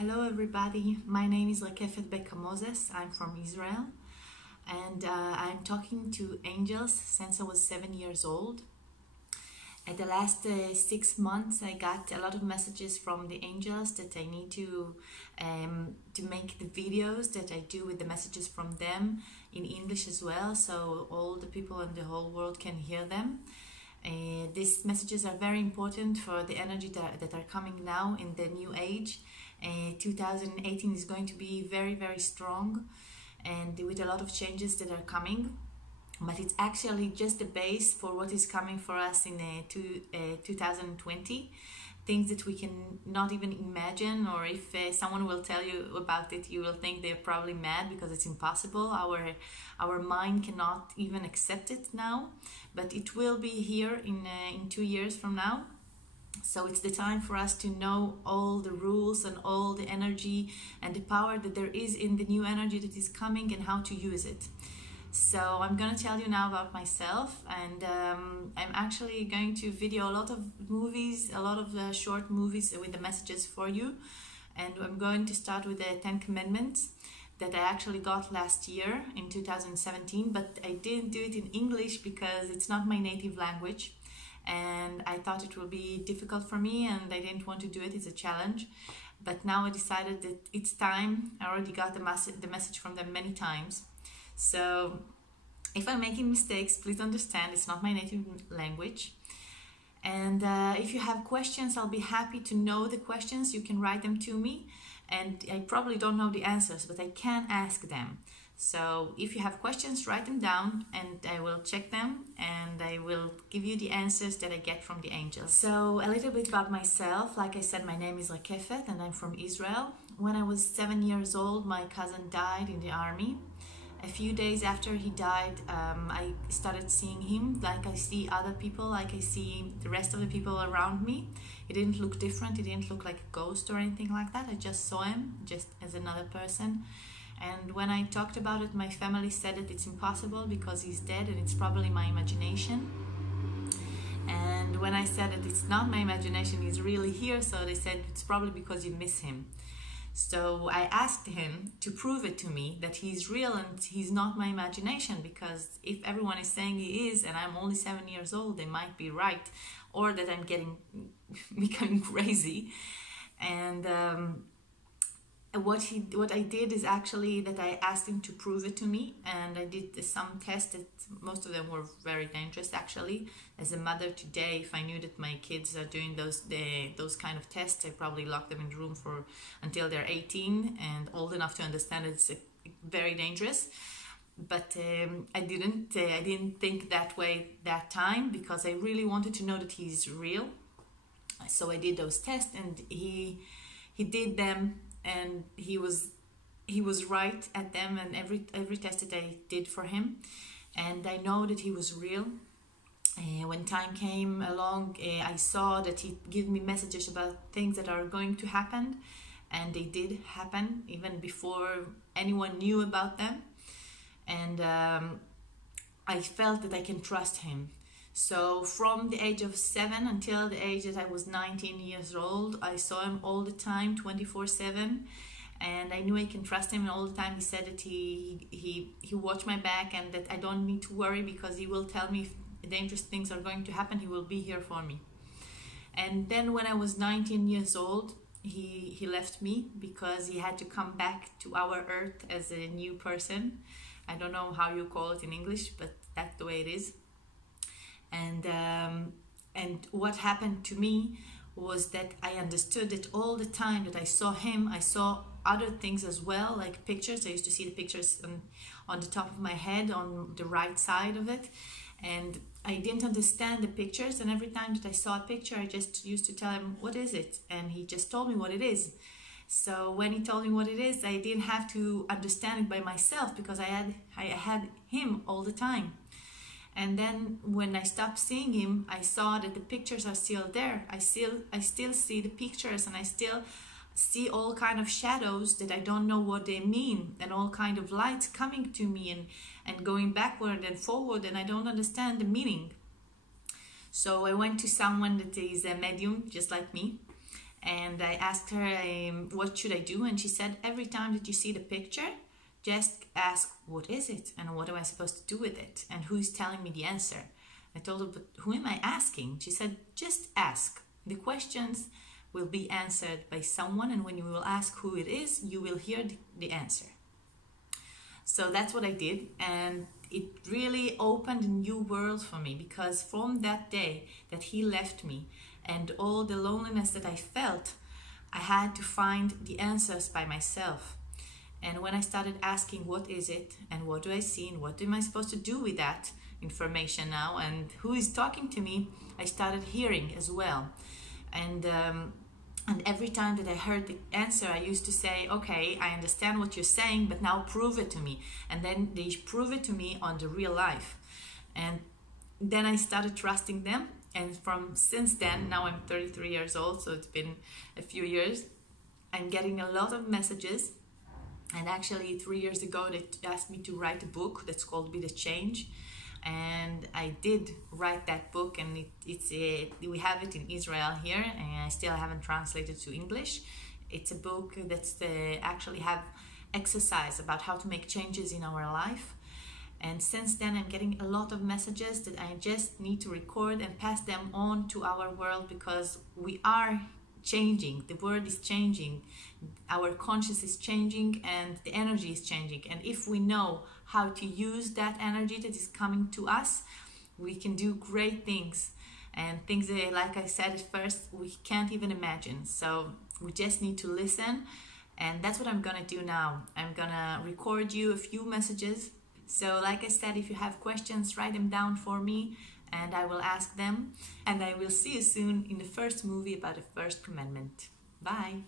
Hello everybody, my name is Rakefet Becca Moses. I'm from Israel and I'm talking to angels since I was 7 years old. At the last 6 months I got a lot of messages from the angels that I need to make the videos that I do with the messages from them in English as well, so all the people in the whole world can hear them. These messages are very important for the energy that are coming now in the new age. 2018 is going to be very, very strong and with a lot of changes that are coming. But it's actually just the base for what is coming for us in 2020. Things that we can not even imagine, or if someone will tell you about it, you will think they're probably mad because it's impossible. Our mind cannot even accept it now, but it will be here in 2 years from now. So it's the time for us to know all the rules and all the energy and the power that there is in the new energy that is coming and how to use it. So I'm going to tell you now about myself, and I'm actually going to video a lot of movies, a lot of short movies with the messages for you. And I'm going to start with the 10 Commandments that I actually got last year in 2017, but I didn't do it in English because it's not my native language. And I thought it would be difficult for me and I didn't want to do it. It's a challenge. But now I decided that it's time. I already got the message from them many times. So if I'm making mistakes, please understand it's not my native language. And if you have questions, I'll be happy to know the questions. You can write them to me. And I probably don't know the answers, but I can ask them. So if you have questions, write them down and I will check them and I will give you the answers that I get from the angels. So a little bit about myself. Like I said, my name is Rakefet and I'm from Israel. When I was 7 years old, my cousin died in the army. A few days after he died, I started seeing him like I see other people, like I see the rest of the people around me. He didn't look different, he didn't look like a ghost or anything like that. I just saw him just as another person. And when I talked about it, my family said that it's impossible because he's dead and it's probably my imagination. And when I said that it's not my imagination, he's really here, so they said it's probably because you miss him. So I asked him to prove it to me that he's real and he's not my imagination, because if everyone is saying he is and I'm only 7 years old, they might be right, or that I'm becoming crazy. And what I did is actually that I asked him to prove it to me, and I did some tests that most of them were very dangerous actually. As a mother today, if I knew that my kids are doing those kind of tests, I probably lock them in the room until they're 18 and old enough to understand it's very dangerous. But I didn't think that way that time, because I really wanted to know that he's real. So I did those tests and he did them. And he was right at them, and every test that I did for him, and I know that he was real. When time came along, I saw that he gave me messages about things that are going to happen, and they did happen even before anyone knew about them. And I felt that I can trust him. So from the age of 7 until the age that I was 19 years old, I saw him all the time, 24/7, and I knew I can trust him. And all the time he said that he watched my back and that I don't need to worry, because he will tell me if dangerous things are going to happen. He will be here for me. And then when I was 19 years old, he left me because he had to come back to our earth as a new person. I don't know how you call it in English, but that's the way it is. And what happened to me was that I understood that all the time that I saw him, I saw other things as well, like pictures. I used to see the pictures on the top of my head, on the right side of it. And I didn't understand the pictures. And every time that I saw a picture, I just used to tell him, what is it? And he just told me what it is. So when he told me what it is, I didn't have to understand it by myself, because I had him all the time. And then when I stopped seeing him, I saw that the pictures are still there. I still see the pictures, and I still see all kind of shadows that I don't know what they mean, and all kind of lights coming to me and going backward and forward, and I don't understand the meaning. So I went to someone that is a medium just like me, And I asked her, what should I do? And she said, every time that you see the picture, just ask, what is it? And what am I supposed to do with it? And who's telling me the answer? I told her, but who am I asking? She said, just ask. The questions will be answered by someone, and when you will ask who it is, you will hear the answer. So that's what I did, and it really opened a new world for me, because from that day that he left me and all the loneliness that I felt, I had to find the answers by myself. And when I started asking, what is it, and what do I see, and what am I supposed to do with that information now, and who is talking to me, I started hearing as well. And every time that I heard the answer, I used to say, okay, I understand what you're saying, but now prove it to me. And then they prove it to me on the real life. And then I started trusting them. And since then, now I'm 33 years old, so it's been a few years, I'm getting a lot of messages. And actually 3 years ago, they asked me to write a book that's called Be the Change. And I did write that book, and we have it in Israel here, and I still haven't translated to English. It's a book that's actually have exercise about how to make changes in our life. And since then, I'm getting a lot of messages that I just need to record and pass them on to our world, because we are changing. The world is changing. Our conscious is changing, and the energy is changing. And if we know how to use that energy that is coming to us, we can do great things. And things that, like I said at first, we can't even imagine. So we just need to listen. And that's what I'm gonna do now. I'm gonna record you a few messages. So like I said, if you have questions, write them down for me, and I will ask them. And I will see you soon in the first movie about the first commandment. Bye.